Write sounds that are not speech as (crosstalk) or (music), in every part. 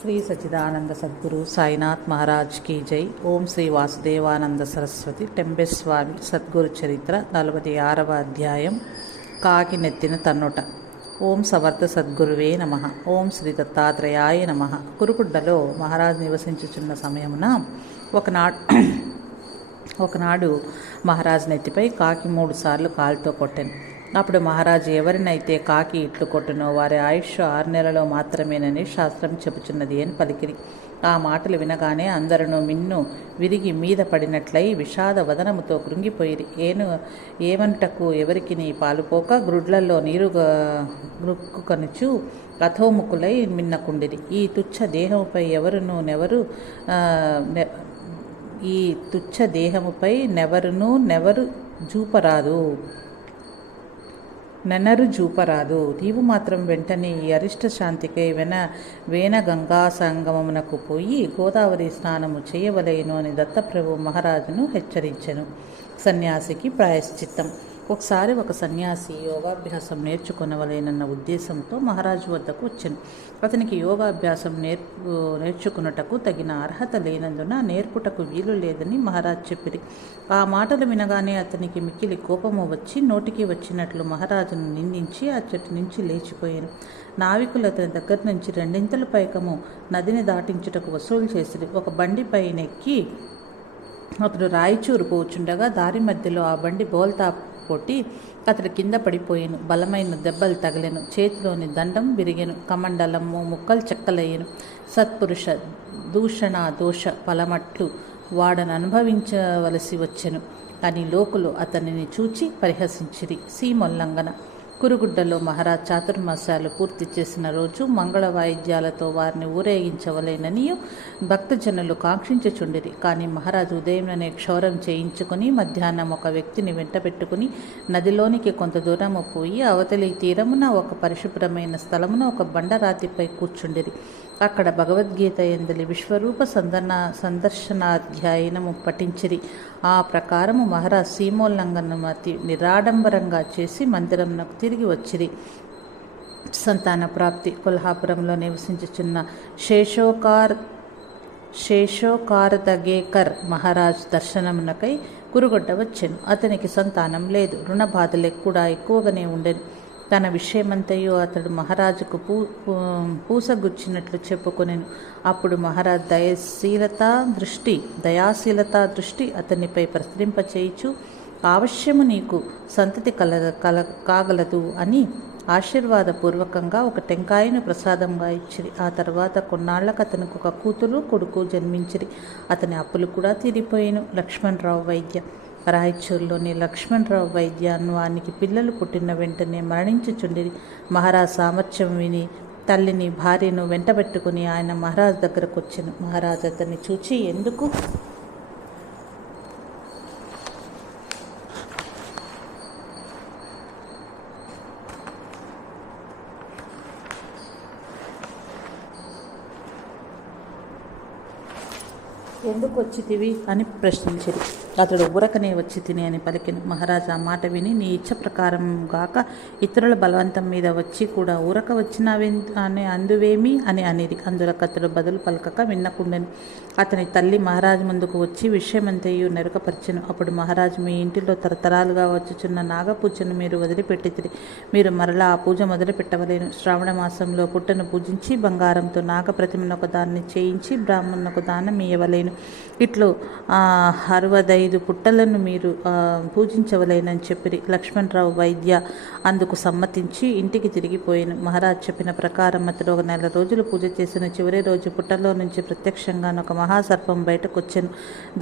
శ్రీ సచిదానంద సద్గురు సాయినాథ్ మహారాజ్ కీ జై. ఓం శ్రీ వాసుదేవానంద సరస్వతి టెంబెస్వామి సద్గురు చరిత్ర నలభై ఆరవ అధ్యాయం కాకి నెత్తిన తన్నుట. ఓం సమర్థ సద్గురువే నమ. ఓం శ్రీ దత్తాత్రేయాయ నమ. కురుకుడ్డలో మహారాజ్ నివసించుచున్న సమయమున ఒకనాడు (clears throat) ఒకనాడు మహారాజ్ నెత్తిపై కాకి మూడుసార్లు కాలుతో కొట్టాను. అప్పుడు మహారాజు ఎవరినైతే కాకి ఇట్లు కొట్టునో వారి ఆయుష్ ఆరు నెలలో మాత్రమేనని శాస్త్రం చెబుచున్నది అని పలికిరి. ఆ మాటలు వినగానే అందరూ మిన్ను విరిగి మీద పడినట్లయి విషాద వదనముతో కృంగిపోయిరి. ఏను ఏమంటకు ఎవరికి నీ పాలుపోక గ్రుడ్లలో నీరు గ్రుక్కుకొనుచు కథోముకులై మిన్నకుండిరి. ఈ తుచ్చ దేహముపై ఎవరును నెవరు నె- ఈ తుచ్చ దేహముపై నెవరును నెవరు జూపరాదు. నెనరు జూపరాదు. నీవు మాత్రం వెంటనే ఈ అరిష్ట శాంతికై వెన వేన గంగా సంగమమునకు పోయి గోదావరి స్నానము చేయవలేను అని దత్తప్రభు మహారాజును హెచ్చరించెను. సన్యాసికి ప్రాయశ్చిత్తం. ఒకసారి ఒక సన్యాసి యోగాభ్యాసం నేర్చుకునవలేనన్న ఉద్దేశంతో మహారాజు వద్దకు వచ్చాను. అతనికి యోగాభ్యాసం నేర్పు నేర్చుకున్నటకు తగిన అర్హత లేనందున నేర్పుటకు వీలు లేదని మహారాజ్ చెప్పిరి. ఆ మాటలు వినగానే అతనికి మిక్కిలి కోపము వచ్చి నోటికి వచ్చినట్లు మహారాజును నిందించి ఆ చెట్టు నుంచి లేచిపోయాను. నావికులు అతని దగ్గర నుంచి రెండింతల పైకము నదిని దాటించుటకు వసూలు చేసిరి. ఒక బండి పైన ఎక్కి అతడు రాయచూరు పోచుండగా దారి మధ్యలో ఆ బండి బోల్తా కొట్టి అతడు కింద పడిపోయాను. బలమైన దెబ్బలు తగలేను. చేతిలోని దండం విరిగాను. కమండలము ముక్కలు చెక్కలయ్యను. సత్పురుష దూషణ దోష ఫలమట్లు వాడను అనుభవించవలసి వచ్చెను. అని లోకులు అతనిని చూచి పరిహసించిరి. సీమోల్లంఘన. కురుగుడ్డలో మహారాజ్ చాతుర్మాసాలు పూర్తి చేసిన రోజు మంగళ వాయిద్యాలతో వారిని ఊరేగించవలేనని భక్తజనులు కాంక్షించుచుండిరి. కానీ మహారాజు ఉదయంలోనే క్షౌరం చేయించుకుని మధ్యాహ్నం ఒక వ్యక్తిని వెంటబెట్టుకుని నదిలోనికి కొంత దూరము పోయి అవతలి తీరమున ఒక పరిశుభ్రమైన స్థలమున ఒక బండరాతిపై కూర్చుండిరి. అక్కడ భగవద్గీత ఎందలి విశ్వరూప సందర్న సందర్శనాధ్యాయనము పఠించిరి. ఆ ప్రకారము మహారాజ్ సీమోల్లంఘనము అతి నిరాడంబరంగా చేసి మందిరంనకు తిరిగి వచ్చిరి. సంతాన ప్రాప్తి. కొల్హాపురంలో నివసించుచున్న శేషోకార్ శేషోకారదగేకర్ మహారాజ్ దర్శనమునకై కురుగొడ్డ వచ్చెను. అతనికి సంతానం లేదు. రుణ బాధలు కూడా ఎక్కువగానే ఉండేది తన విషయమంతయు అతడు మహారాజుకు పూ పూ- పూసగుచ్చినట్లు చెప్పుకొనెను. అప్పుడు మహారాజ్ దయశీలత దృష్టి దయాశీలత దృష్టి అతనిపై ప్రసరింపచేయుచు ఆవశ్యము నీకు సంతతి కల కల కాగలదు అని ఆశీర్వాదపూర్వకంగా ఒక టెంకాయను ప్రసాదంగా ఇచ్చిరి. ఆ తర్వాత కొన్నాళ్ళకు అతనికి ఒక కూతురు కొడుకు జన్మించిరి. అతని అప్పులు కూడా తీరిపోయాను. లక్ష్మణరావు వైద్య రాయచూరులోని లక్ష్మణరావు వైద్య వానికి పిల్లలు పుట్టిన వెంటనే మరణించుచుండి మహారాజ్ సామర్థ్యం విని తల్లిని భార్యను వెంటబెట్టుకుని ఆయన మహారాజ్ దగ్గరకు వచ్చాను మహారాజ్ అతన్ని చూచి ఎందుకు ఎందుకు వచ్చితివి అని ప్రశ్నించిరి. అతడు ఊరకనే వచ్చి తిని అని పలికిన మహారాజా ఆ మాట విని నీ ఇచ్చ ప్రకారం గాక ఇతరుల బలవంతం మీద వచ్చి కూడా ఊరక వచ్చినావే అని అందువేమి అని అనేది అందులకు అతడు బదులు పలకక విన్నకుండెను అతని తల్లి మహారాజు ముందుకు వచ్చి విషయమంతయు నెరకపరిచెను. అప్పుడు మహారాజు మీ ఇంటిలో తరతరాలుగా వచ్చుచున్న నాగపూజను మీరు వదిలిపెట్టితిరి. మీరు మరలా ఆ పూజ మొదలు పెట్టవలేను. శ్రావణ మాసంలో పుట్టను పూజించి బంగారంతో నాగప్రతిమను ఒక దాన్ని చేయించి బ్రాహ్మణునకు దానం ఇవ్వలేను ఇట్లు అరవదైదు పుట్టలను మీరు పూజించవలేనని చెప్పి లక్ష్మణరావు వైద్య అందుకు సమ్మతించి ఇంటికి తిరిగిపోయాను మహారాజ్ చెప్పిన ప్రకారం అతడు ఒక నెల రోజులు పూజ చేసిన. చివరి రోజు పుట్టలో నుంచి ప్రత్యక్షంగా ఒక మహాసర్పం బయటకు వచ్చాను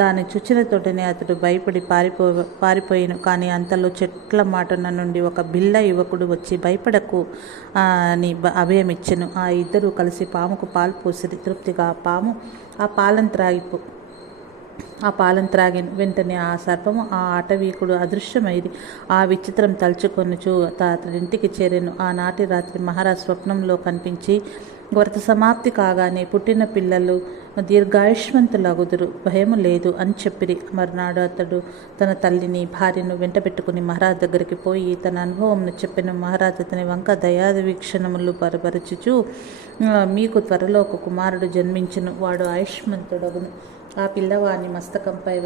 దాన్ని చుచ్చిన తోటనే అతడు భయపడి పారిపో పారిపోయాను. కానీ అంతలో చెట్ల మాటన నుండి ఒక బిల్ల యువకుడు వచ్చి భయపడకు అని అభయం ఇచ్చాను ఆ ఇద్దరు కలిసి పాముకు పాలు పోసి తృప్తిగా ఆ పాము ఆ పాలను త్రాగిపో ఆ పాలను త్రాగిన వెంటనే ఆ సర్పము ఆ అటవీకుడు అదృశ్యమైంది. ఆ విచిత్రం తలుచుకొనుచు ఇంటికి చేరాను. ఆనాటి రాత్రి మహారాజ్ స్వప్నంలో కనిపించి వ్రత సమాప్తి కాగానే పుట్టిన పిల్లలు దీర్ఘాయుష్మంతులగుదురు. భయము లేదు అని చెప్పిరి. మర్నాడు అతడు తన తల్లిని భార్యను వెంటబెట్టుకుని మహారాజ్ దగ్గరికి పోయి తన అనుభవంను చెప్పిన. మహారాజ్ అతని వంక దయాది వీక్షణములు పరపరచుచు మీకు త్వరలో ఒక కుమారుడు జన్మించును. వాడు ఆయుష్మంతుడగును. ఆ పిల్లవాని మస్తకంపై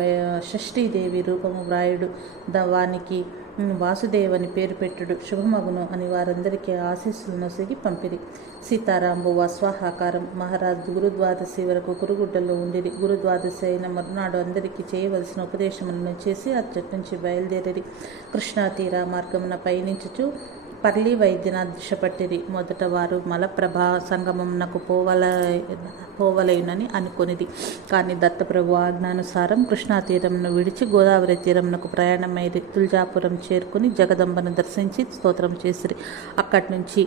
షష్ఠీదేవి రూపము వ్రాయుడు. దవానికి వానికి పేరు పెట్టుడు. శుభమగును అని వారందరికీ ఆశీస్సులు నొసిగి పంపిరి. సీతారాంబువ స్వాహాకారం మహారాజ్ గురుద్వాదశి వరకు కురుగుడ్డలో ఉండిరి. గురుద్వాదశి అయిన మరునాడు అందరికీ చేయవలసిన ఉపదేశములను చేసి అచ్చటి నుంచి బయలుదేరి కృష్ణా తీర మార్గమున పయనించుచు పర్లి వైద్యనాథ్ దిశపట్టిరి మొదట వారు మలప్రభా సంగమంనకు పోవల పోవలయునని అనుకునిది. కానీ దత్తప్రభు ఆజ్ఞానుసారం కృష్ణా తీరంను విడిచి గోదావరి తీరంనకు ప్రయాణమైరి తుల్జాపురం చేరుకుని జగదంబను దర్శించి స్తోత్రం చేసిరి. అక్కడి నుంచి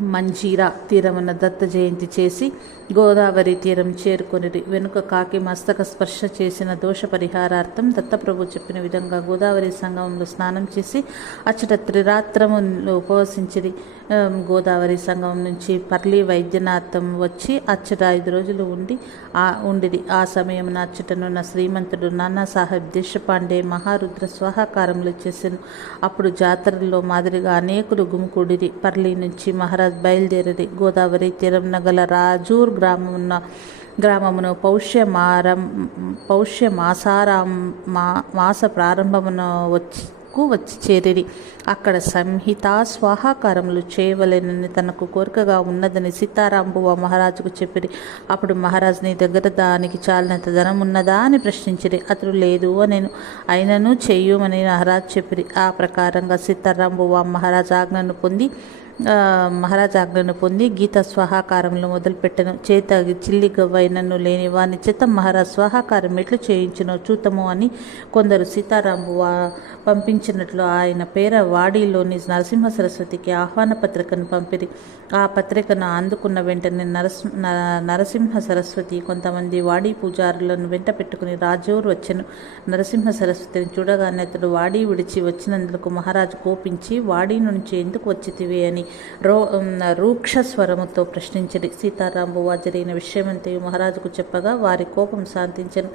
మంజీరా తీరమున దత్త జయంతి చేసి గోదావరి తీరం చేరుకొనిరి. వెనుక కాకి మస్తక స్పర్శ చేసిన దోష పరిహారార్థం దత్తప్రభు చెప్పిన విధంగా గోదావరి సంగమంలో స్నానం చేసి అచ్చట త్రిరాత్రములు ఉపవసించిరి. గోదావరి సంఘం నుంచి పర్లి వైద్యనాథం వచ్చి అచ్చట ఐదు రోజులు ఉండి ఆ ఉండిది ఆ సమయం అచ్చటనున్న శ్రీమంతుడు నానాసాహెబ్ దేశపాండే మహారుద్ర స్వాహాకారములు చేసెను. అప్పుడు జాతరలో మాదిరిగా అనేకులు గుమికూడిరి. పర్లి నుంచి మహారాజ్ బయలుదేరిది గోదావరి తీరం గల రాజూర్ గ్రామమున్న గ్రామమును పౌష్య మారం పౌష్య మాసారాం మా మాస ప్రారంభమున వచ్చి కు వచ్చి చేరిరి. అక్కడ సంహిత స్వాహాకారములు చేయవలెనని తనకు కోరికగా ఉన్నదని సీతారాంబువ మహారాజుకు చెప్పిరి. అప్పుడు మహారాజు నీ దగ్గర దానికి చాలినంత ధనం ఉన్నదా అని ప్రశ్నించిరి. అతడు లేదు నేను అయినను చెయ్యమని మహారాజు చెప్పిరి. ఆ ప్రకారంగా సీతారాంబువ మహారాజు ఆజ్ఞను పొంది మహారాజు ఆజ్ఞను పొంది గీత స్వాహాకారంలో మొదలుపెట్టను. చేత చిల్లి గవ్వైనను లేని వాని చేత మహారాజ్ స్వాహాకారం ఎట్లు చేయించునో చూతము అని కొందరు సీతారాము వా పంపించినట్లు ఆయన పేర వాడిలోని నరసింహ సరస్వతికి ఆహ్వాన పత్రికను పంపిరి. ఆ పత్రికను అందుకున్న వెంటనే నరస్ నరసింహ సరస్వతి కొంతమంది వాడి పూజారులను వెంట పెట్టుకుని రాజోరు వచ్చెను. నరసింహ సరస్వతిని చూడగానే అతడు వాడి విడిచి వచ్చినందుకు మహారాజు కోపించి వాడి నుంచి ఎందుకు వచ్చితివే అని రో రూక్ష స్వరముతో ప్రశ్నించింది సీతారాంబువ జరిగిన విషయమంతయు మహారాజుకు చెప్పగా వారి కోపం శాంతించను.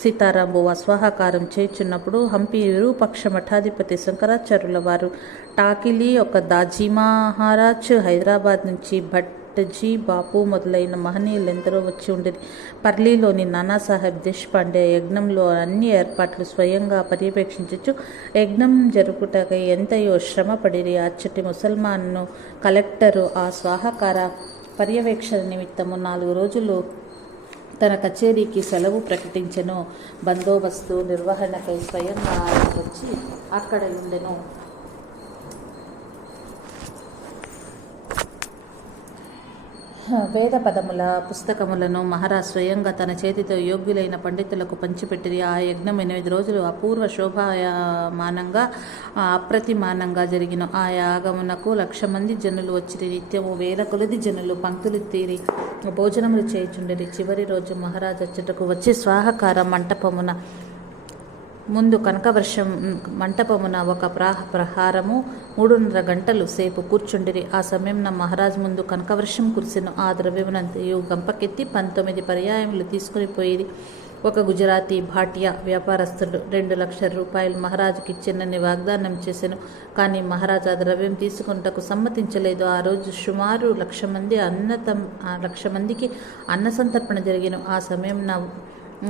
సీతారాంబువ స్వాహాకారం చేర్చున్నప్పుడు హంపి విరూపక్ష మఠాధిపతి శంకరాచార్యుల వారు టాకిలి ఒక దాజీ మహారాజ్ హైదరాబాద్ నుంచి భట్ భట్జీ బాపు మొదలైన మహనీయులు ఎందరో వచ్చి ఉండేది పర్లీలోని నానాసాహెబ్ దేశపాండే యజ్ఞంలో అన్ని ఏర్పాట్లు స్వయంగా పర్యవేక్షించచ్చు యజ్ఞం జరుపుటకై ఎంతయో శ్రమ పడిరి అచ్చటి ముసల్మాన్ను కలెక్టరు ఆ స్వాహకార పర్యవేక్షణ నిమిత్తము నాలుగు రోజులు తన కచేరీకి సెలవు ప్రకటించెను. బందోబస్తు నిర్వహణకై స్వయంగా ఆయన వచ్చి అక్కడ ఉండెను వేద పదముల పుస్తకములను మహారాజ్ స్వయంగా తన చేతితో యోగ్యులైన పండితులకు పంచిపెట్టిరి. ఆ యజ్ఞం ఎనిమిది రోజులు అపూర్వ శోభాయమానంగా అప్రతిమానంగా జరిగిన. ఆ యాగమునకు లక్ష మంది జనులు వచ్చిరి. నిత్యము వేల కొలది జనులు పంక్తులు తీరి భోజనములు చేయుచుండిరి. చివరి రోజు మహారాజ్ అచ్చటకు వచ్చి స్వాహకార మంటపమున ముందు కనకవర్షం మంటపమున ఒక ప్రాహ ప్రహారము మూడున్నర గంటలు సేపు కూర్చుండిరి. ఆ సమయంన మహారాజ్ ముందు కనకవర్షం కురిసిన ఆ ద్రవ్యమునంతయు గంపకెత్తి పంతొమ్మిది పర్యాయములు తీసుకుని పోయేది. ఒక గుజరాతీ భాటియా వ్యాపారస్తుడు రెండు లక్షల రూపాయలు మహారాజుకి ఇచ్చినని వాగ్దానం చేశాను కానీ మహారాజు ఆ ద్రవ్యం తీసుకుంటకు సమ్మతించలేదు. ఆ రోజు సుమారు లక్ష మంది అన్నతం ఆ లక్ష మందికి అన్న సంతర్పణ జరిగిన. ఆ సమయం నా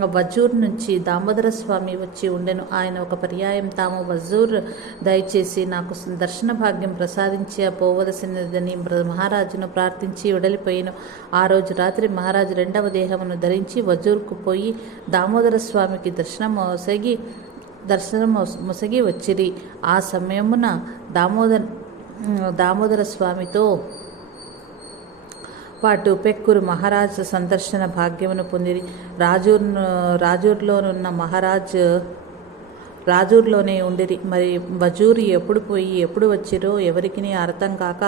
వజూర్ నుంచి దామోదర స్వామి వచ్చి ఉండెను. ఆయన ఒక పర్యాయం తాము వజూర్ దయచేసి నాకు దర్శన భాగ్యం ప్రసాదించి పోవలసినదని మహారాజును ప్రార్థించి వెడలిపోయాను. ఆ రోజు రాత్రి మహారాజు రెండవ దేహమును ధరించి వజూర్కు పోయి దామోదర స్వామికి దర్శనం మొసగి దర్శనం ముసగి వచ్చిరి. ఆ సమయమున దామోదర్ దామోదర స్వామితో పాటు పెక్కురు మహారాజ్ సందర్శన భాగ్యమును పొంది రాజూర్ రాజూర్లోనున్న మహారాజ్ రాజూర్లోనే ఉండిరి మరి వజూరి ఎప్పుడు పోయి ఎప్పుడు వచ్చిరో ఎవరికి అర్థం కాక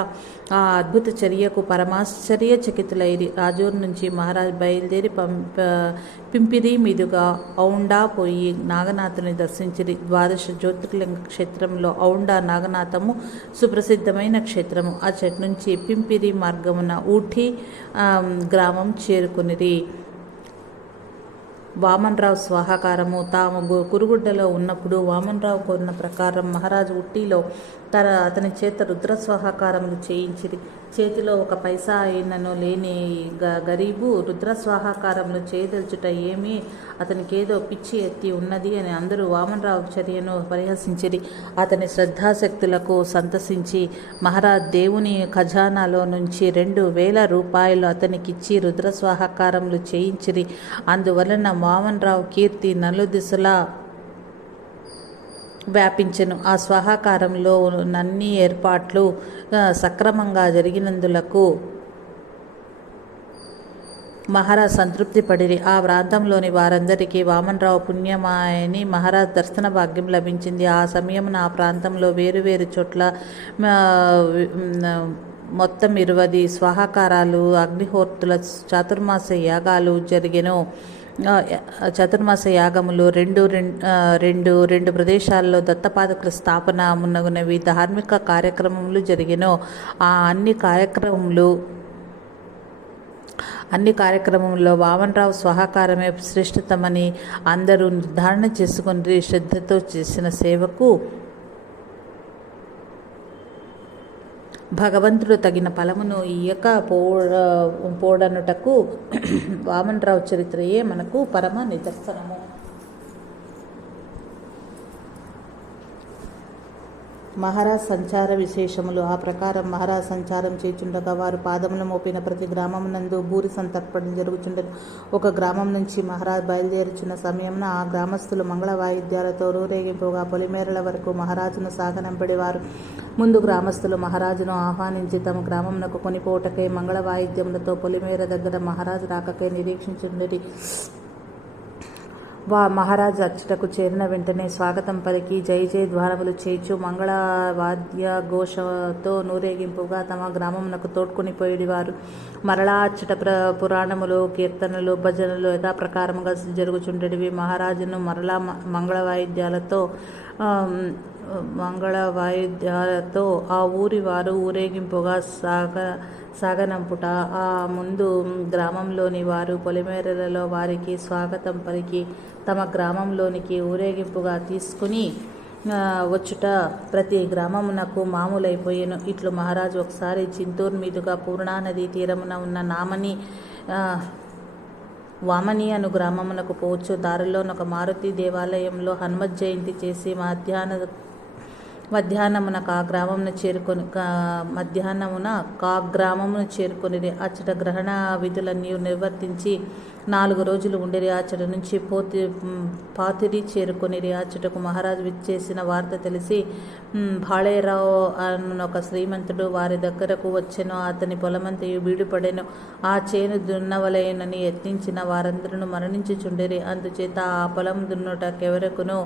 ఆ అద్భుత చర్యకు పరమాశ్చర్యచకితులైరి. రాజూర్ నుంచి మహారాజ్ బయలుదేరి పంప పింపిరి మీదుగా ఔండా పోయి నాగనాథుని దర్శించిరి. ద్వాదశ జ్యోతిర్లింగ క్షేత్రంలో ఔండా నాగనాథము సుప్రసిద్ధమైన క్షేత్రము. ఆ చెట్ నుంచి పింపిరి మార్గమున ఊటీ గ్రామం చేరుకునిరి. వామన్రావు స్వాహకారము. తాము కురుగుడ్డలో ఉన్నప్పుడు వామన్రావు కోరిన ప్రకారం మహారాజు ఉట్టిలో తన అతని చేత రుద్ర స్వాహాకారములు చేయించిరి. చేతిలో ఒక పైసా అయినను లేని గ గరీబు రుద్రస్వాహాకారంలో చేయదలుచుట ఏమీ? అతనికేదో పిచ్చి ఎత్తి ఉన్నది అని అందరూ వామనరావు చర్యను పరిహసించిరి. అతని శ్రద్ధాశక్తులకు సంతసించి మహారాజ్ దేవుని ఖజానాలో నుంచి రెండు వేల రూపాయలు అతనికిచ్చి రుద్రస్వాహకారములు చేయించిరి. అందువలన వామన్రావు కీర్తి నలుదిశలా వ్యాపించెను. ఆ స్వాహాకారంలో నన్ని ఏర్పాట్లు సక్రమంగా జరిగినందులకు మహారాజ్ సంతృప్తి పడిరి. ఆ ప్రాంతంలోని వారందరికీ వామనరావు పుణ్యమాయని మహారాజ్ దర్శన భాగ్యం లభించింది. ఆ సమయమున ఆ ప్రాంతంలో వేరు వేరు చోట్ల మొత్తం ఇరవది స్వాహాకారాలు అగ్నిహోర్తుల చాతుర్మాస యాగాలు జరిగెను. చతుర్మాస యాగములు రెండు రెండు రెండు ప్రదేశాల్లో దత్తపాదకుల స్థాపన మున్నగునవి ధార్మిక కార్యక్రమములు జరిగిన ఆ అన్ని కార్యక్రమములు అన్ని కార్యక్రమంలో వామన్రావు సహకారమే శ్రేష్ఠతమని అందరూ నిర్ధారణ చేసుకుని శ్రద్ధతో చేసిన సేవకు భగవంతుడు తగిన ఫలమును ఇయ్యక పోడ పోడనుటకు (clears throat) వామనరావు చరిత్రయే మనకు పరమ నిదర్శనము. మహారాజ్ సంచార విశేషములు. ఆ ప్రకారం మహారాజ్ సంచారం చేచుండగా వారు పాదములు మోపిన ప్రతి గ్రామం నందు భూరి సంతర్పణ జరుగుచుండెను. ఒక గ్రామం నుంచి మహారాజ్ బయలుదేరుచున్న సమయంలో ఆ గ్రామస్తులు మంగళ వాయిద్యాలతో రూరేగింపుగా పొలిమేరల వరకు మహారాజును సాగనంపడేవారు. ముందు గ్రామస్తులు మహారాజును ఆహ్వానించి తమ గ్రామంనకు కొనిపోటకై మంగళ వాయిద్యములతో పొలిమేర దగ్గర మహారాజు రాకకై నిరీక్షించుండేది వా మహారాజ్ అచ్చటకు చేరిన వెంటనే స్వాగతం పలికి జై జయ ద్వారములు చేర్చు మంగళ వాద్య ఘోషతో నూరేగింపుగా తమ గ్రామమునకు తోడ్కొని వారు మరలా అచ్చట ప్ర పురాణములు కీర్తనలు భజనలు యథాప్రకారముగా జరుగుచుండేటివి మహారాజును మరలా మ- మంగళ వాయిద్యాలతో మంగళ వాయిద్యాలతో ఆ ఊరి వారు ఊరేగింపుగా సాగ సాగనంపుట ఆ ముందు గ్రామంలోని వారు పొలిమేరలలో వారికి స్వాగతం పలికి తమ గ్రామంలోనికి ఊరేగింపుగా తీసుకుని వచ్చుట ప్రతి గ్రామమునకు మామూలైపోయాను. ఇట్లు మహారాజు ఒకసారి చింతూరు మీదుగా పూర్ణానది తీరమున ఉన్న నామని వామని అను గ్రామమునకు పోవచ్చు. దారిలోనొక ఒక మారుతి దేవాలయంలో హనుమత్ జయంతి చేసి మధ్యాహ్న మధ్యాహ్నమున కా గ్రామమును చేరుకొని కా- మధ్యాహ్నమున కా గ్రామమును చేరుకొని అచ్చట గ్రహణ విధులన్నీ నిర్వర్తించి నాలుగు రోజులు ఉండిరి అచ్చట నుంచి పోతి పాతిరి చేరుకొనిరి అచ్చటకు మహారాజు విచ్చేసిన వార్త తెలిసి భాళేరావు అన్న ఒక శ్రీమంతుడు వారి దగ్గరకు వచ్చెను. అతని పొలమంతయు బీడుపడెను. ఆ చేను దున్నవలయనని యత్నించిన వారందరూ మరణించుచుండిరి. అందుచేత ఆ పొలం దున్నుటకెవరకును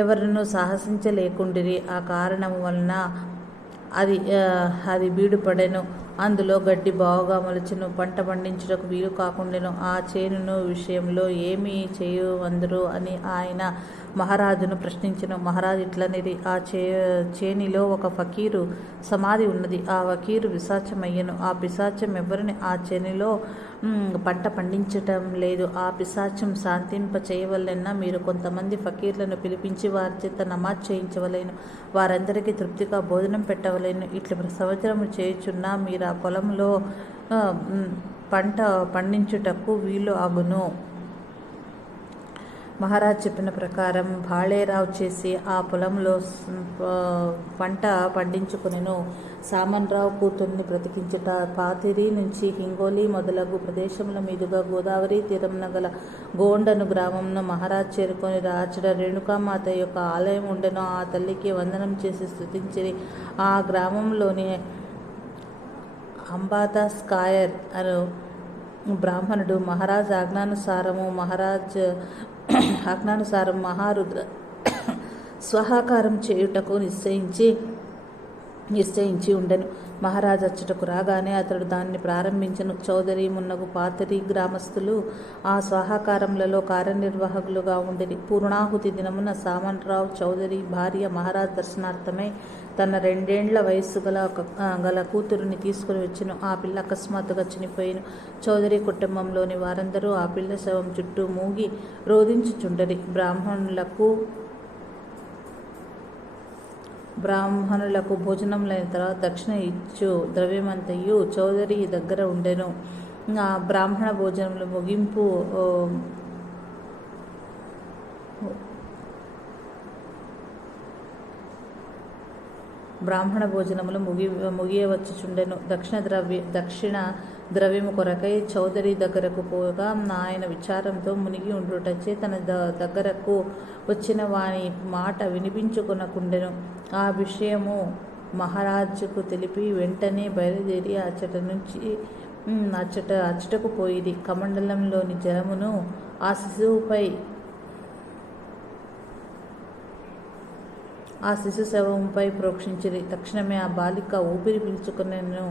ఎవరినూ సాహసించలేకుండిరి. ఆ కారణం వలన అది అది బీడుపడెను. అందులో గడ్డి బావుగా మొలిచెను పంట పండించుటకు వీలు కాకుండాను. ఆ చేనును విషయంలో ఏమి చేయవందరు అని ఆయన మహారాజును ప్రశ్నించను. మహారాజు ఇట్లనేది ఆ చే చేనిలో ఒక ఫకీరు సమాధి ఉన్నది. ఆ ఫకీరు పిశాచమయ్యను. ఆ పిశాచం ఎవరిని ఆ చేనిలో పంట పండించటం లేదు. ఆ పిశాచం శాంతింప చేయవలెన్నా మీరు కొంతమంది ఫకీర్లను పిలిపించి వారి చేత నమాజ్ చేయించవలేను. వారందరికీ తృప్తిగా భోజనం పెట్టవలేను. ఇట్లా సంవత్సరం చేయుచున్నా మీరు పొలంలో ఆ, పంట పండించుటకు వీలు అగును మహారాజ్ చెప్పిన ప్రకారం భాళేరావు చేసి ఆ పొలంలో పంట పండించుకునేను. సామన్రావు కూతుర్ని బ్రతికించుట పాతిరి నుంచి హింగోలి మొదలగు ప్రదేశముల మీదుగా గోదావరి తీరమున గల గోండను గ్రామంను మహారాజ్ చేరుకొని రాచడ రేణుకామాత యొక్క ఆలయం ఉండెను. ఆ తల్లికి వందనం చేసి స్థుతించిరి ఆ గ్రామంలోని అంబాదాస్ కాయర్ అను బ్రాహ్మణుడు మహారాజ్ ఆజ్ఞానుసారము మహారాజ్ ఆజ్ఞానుసారం మహారుద్ర స్వహాకారం చేయుటకు నిశ్చయించి నిశ్చయించి ఉండెను. మహారాజు అచ్చటకు రాగానే అతడు దాన్ని ప్రారంభించను. చౌదరి మున్నగు పాతరి గ్రామస్తులు ఆ స్వాహాకారములలో కార్యనిర్వాహకులుగా ఉండిరి. పూర్ణాహుతి దినమున సామంతరావు చౌదరి భార్య మహారాజ్ దర్శనార్థమై తన రెండేండ్ల వయస్సు గల ఒక గల కూతురుని తీసుకుని వచ్చెను. ఆ పిల్ల అకస్మాత్తుగా చనిపోయిను. చౌదరి కుటుంబంలోని వారందరూ ఆ పిల్ల శవం చుట్టూ మూగి రోధించుచుండరి. బ్రాహ్మణులకు బ్రాహ్మణులకు భోజనం లేని తర్వాత దక్షిణ ఇచ్చు ద్రవ్యమంతయు చౌదరి దగ్గర ఉండెను. బ్రాహ్మణ భోజనములు ముగింపు బ్రాహ్మణ భోజనములు ముగి ముగియవచ్చుచుండెను. దక్షిణ ద్రవ్య దక్షిణ ద్రవ్యము కొరకై చౌదరి దగ్గరకు పోగా ఆయన విచారంతో మునిగి ఉండుటచే తన ద దగ్గరకు వచ్చిన వాని మాట వినిపించుకొనకుండెను. ఆ విషయము మహారాజుకు తెలిపి వెంటనే బయలుదేరి అచ్చట నుంచి అచ్చట అచ్చటకు పోయిది కమండలంలోని జలమును ఆ శిశువుపై ఆ శిశు శవంపై ప్రోక్షించిరి. తక్షణమే ఆ బాలిక ఊపిరి పీల్చుకునేను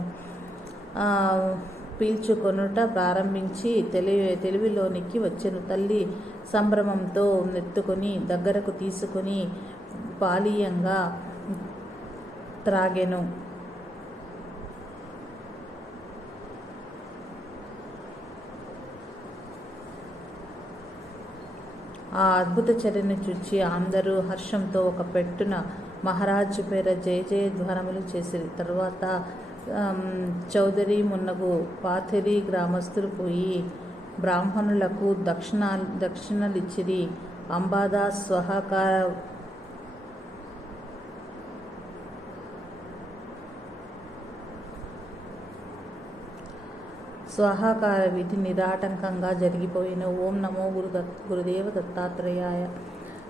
పీల్చుకొనుట ప్రారంభించి తెలివి తెలివిలోనికి వచ్చెను. తల్లి సంభ్రమంతో నెత్తుకొని దగ్గరకు తీసుకొని పాలీయంగా త్రాగెను. ఆ అద్భుత చర్యను చూచి అందరూ హర్షంతో ఒక పెట్టున మహారాజు పేర జయ జయ ధ్వనములు చేసిరి. తర్వాత చౌదరి మున్నగు పాథిరి గ్రామస్తులు పోయి బ్రాహ్మణులకు దక్షిణ దక్షిణలిచ్చిరి. అంబాదా స్వహకార స్వాహాకార విధి నిరాటంకంగా జరిగిపోయిన ఓం నమో గురు దత్ గురుదేవ దత్తాత్రేయాయ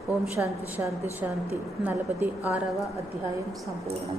ఓం శాంతి శాంతి శాంతి నలభై ఆరవ అధ్యాయం సంపూర్ణం